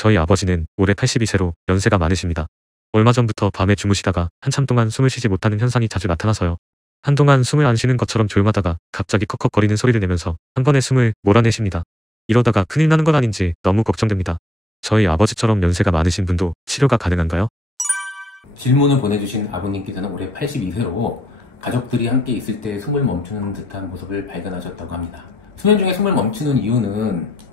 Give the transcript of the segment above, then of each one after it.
저희 아버지는 올해 82세로 연세가 많으십니다. 얼마 전부터 밤에 주무시다가 한참 동안 숨을 쉬지 못하는 현상이 자주 나타나서요. 한동안 숨을 안 쉬는 것처럼 조용하다가 갑자기 컥컥거리는 소리를 내면서 한 번에 숨을 몰아내십니다. 이러다가 큰일 나는 건 아닌지 너무 걱정됩니다. 저희 아버지처럼 연세가 많으신 분도 치료가 가능한가요? 질문을 보내주신 아버님께서는 올해 82세로 가족들이 함께 있을 때 숨을 멈추는 듯한 모습을 발견하셨다고 합니다. 수면 중에 숨을 멈추는 이유는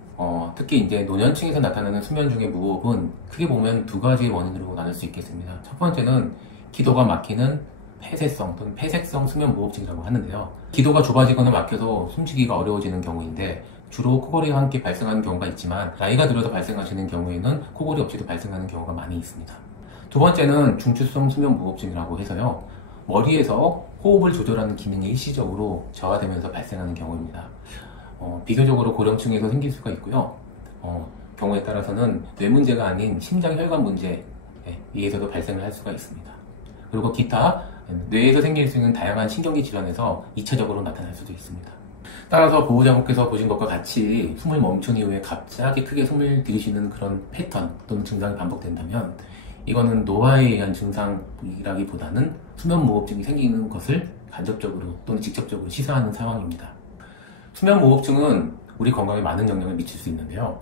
특히 이제 노년층에서 나타나는 수면 중의 무호흡은 크게 보면 두 가지 원인으로 나눌 수 있겠습니다. 첫 번째는 기도가 막히는 폐쇄성 또는 폐색성 수면 무호흡증이라고 하는데요. 기도가 좁아지거나 막혀서 숨쉬기가 어려워지는 경우인데 주로 코골이와 함께 발생하는 경우가 있지만 나이가 들어서 발생하시는 경우에는 코골이 없이도 발생하는 경우가 많이 있습니다. 두 번째는 중추성 수면 무호흡증이라고 해서요. 머리에서 호흡을 조절하는 기능이 일시적으로 저하되면서 발생하는 경우입니다. 비교적으로 고령층에서 생길 수가 있고요. 경우에 따라서는 뇌 문제가 아닌 심장 혈관 문제에 의해서도 발생을 할 수가 있습니다. 그리고 기타 뇌에서 생길 수 있는 다양한 신경계 질환에서 2차적으로 나타날 수도 있습니다. 따라서 보호자분께서 보신 것과 같이 숨을 멈춘 이후에 갑자기 크게 숨을 들이쉬는 그런 패턴 또는 증상이 반복된다면 이거는 노화에 의한 증상이라기보다는 수면 무호흡증이 생기는 것을 간접적으로 또는 직접적으로 시사하는 상황입니다. 수면 무호흡증은 우리 건강에 많은 영향을 미칠 수 있는데요.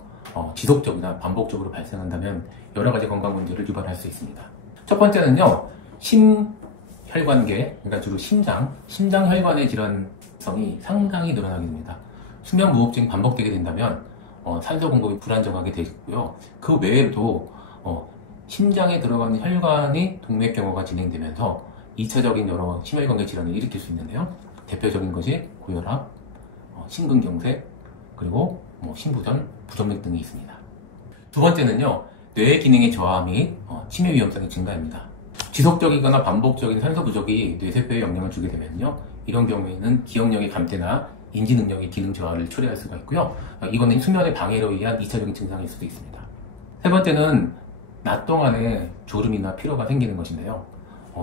지속적이나 반복적으로 발생한다면 여러 가지 건강 문제를 유발할 수 있습니다. 첫 번째는요, 심혈관계, 그러니까 주로 심장 혈관의 질환성이 상당히 늘어나게 됩니다. 수면 무호흡증이 반복되게 된다면 산소 공급이 불안정하게 되고요. 그 외에도 심장에 들어가는 혈관이 동맥경화가 진행되면서 2차적인 여러 심혈관계 질환을 일으킬 수 있는데요. 대표적인 것이 고혈압, 심근경색, 그리고 심부전, 부정맥 등이 있습니다. 두 번째는요, 뇌의 기능의 저하 및 치매 위험성이 증가합니다. 지속적이거나 반복적인 산소 부족이 뇌세포에 영향을 주게 되면요, 이런 경우에는 기억력의 감퇴나 인지 능력의 기능 저하를 초래할 수가 있고요. 이거는 수면의 방해로 의한 2차적인 증상일 수도 있습니다. 세 번째는 낮 동안에 졸음이나 피로가 생기는 것인데요.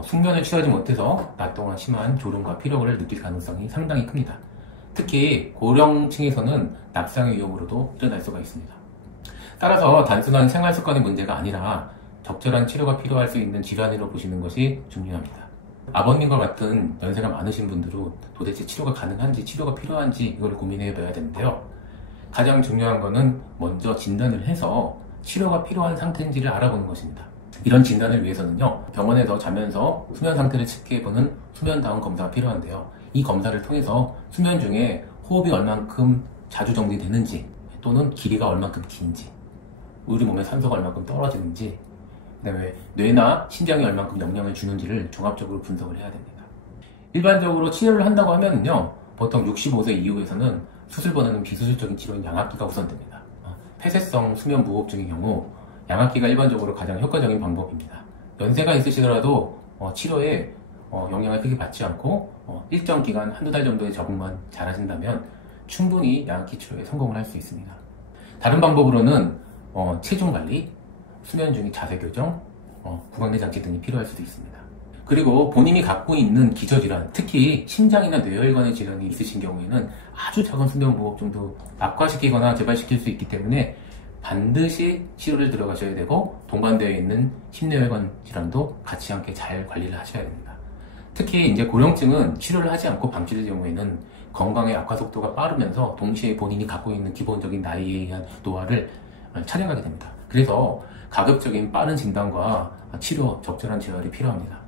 숙면을 취하지 못해서 낮 동안 심한 졸음과 피로를 느낄 가능성이 상당히 큽니다. 특히 고령층에서는 낙상의 위험으로도 일어날 수가 있습니다. 따라서 단순한 생활 습관의 문제가 아니라 적절한 치료가 필요할 수 있는 질환으로 보시는 것이 중요합니다. 아버님과 같은 연세가 많으신 분들은 도대체 치료가 가능한지 치료가 필요한지 이걸 고민해 봐야 되는데요. 가장 중요한 것은 먼저 진단을 해서 치료가 필요한 상태인지를 알아보는 것입니다. 이런 진단을 위해서는요, 병원에서 자면서 수면 상태를 체크해보는 수면다운 검사가 필요한데요. 이 검사를 통해서 수면 중에 호흡이 얼만큼 자주 정지되는지 또는 길이가 얼만큼 긴지, 우리 몸에 산소가 얼만큼 떨어지는지, 그 다음에 뇌나 심장이 얼만큼 영향을 주는지를 종합적으로 분석을 해야 됩니다. 일반적으로 치료를 한다고 하면요, 보통 65세 이후에서는 수술보다는 비수술적인 치료인 양압기가 우선됩니다. 폐쇄성 수면 무호흡증의 경우 양압기가 일반적으로 가장 효과적인 방법입니다. 연세가 있으시더라도 치료에 영향을 크게 받지 않고 일정 기간 한두 달 정도의 적응만 잘 하신다면 충분히 양압기 치료에 성공을 할 수 있습니다. 다른 방법으로는 체중 관리, 수면 중의 자세 교정, 구강내 장치 등이 필요할 수도 있습니다. 그리고 본인이 갖고 있는 기저질환, 특히 심장이나 뇌혈관의 질환이 있으신 경우에는 아주 작은 수면 무호흡증도 악화시키거나 재발시킬 수 있기 때문에 반드시 치료를 들어가셔야 되고 동반되어 있는 심뇌혈관 질환도 같이 함께 잘 관리를 하셔야 됩니다. 특히 이제 고령층은 치료를 하지 않고 방치될 경우에는 건강의 악화 속도가 빠르면서 동시에 본인이 갖고 있는 기본적인 나이에 의한 노화를 촬영하게 됩니다. 그래서 가급적인 빠른 진단과 치료, 적절한 재활이 필요합니다.